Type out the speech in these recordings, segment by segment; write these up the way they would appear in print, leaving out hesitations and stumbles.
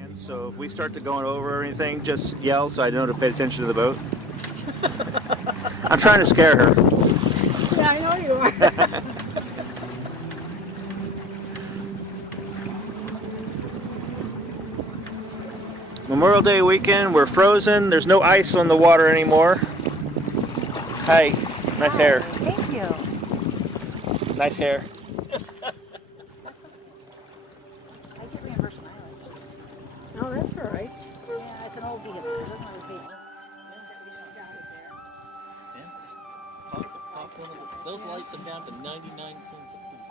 And so if we start to going over or anything, just yell so I know to pay attention to the boat. I'm trying to scare her. Yeah, I know you are. Memorial Day weekend, we're frozen. There's no ice on the water anymore. Hi, nice hair. Thank you. Nice hair. I get reimbursed mileage. No, that's all right. Yeah, it's an old vehicle, so it doesn't really pay. Those lights are down to 99 cents a piece.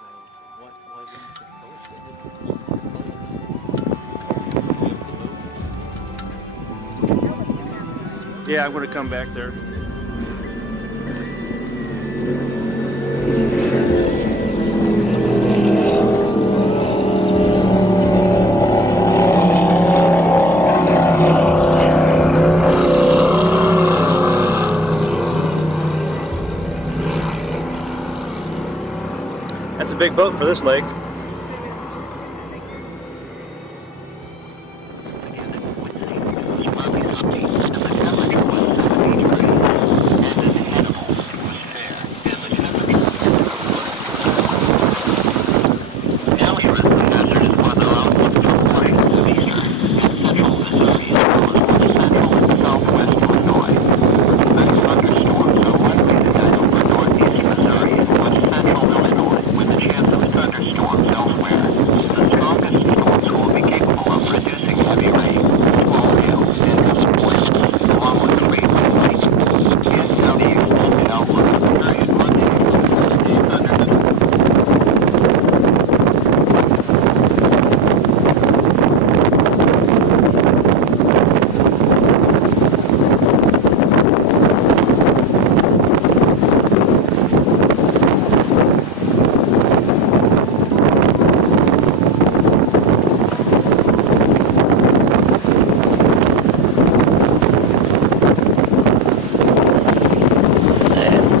So why wouldn't you colors? Yeah, I'm going to come back there. That's a big boat for this lake.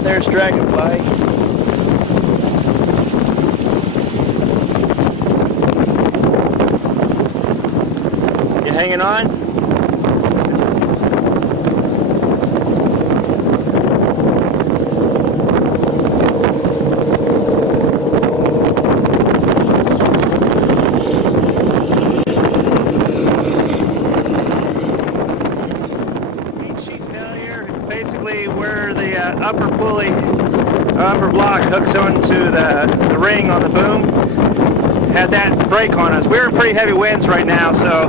There's Dragonfly. You hanging on? Mainsheet failure is basically where the upper pulley, upper block hooks onto the ring on the boom. Had that brake on us. We're in pretty heavy winds right now, so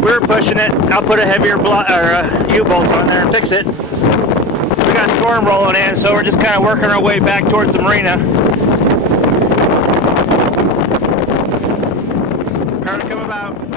we're pushing it. I'll put a heavier U-bolt on there and fix it. We got a storm rolling in, so we're just kind of working our way back towards the marina. Trying to come about.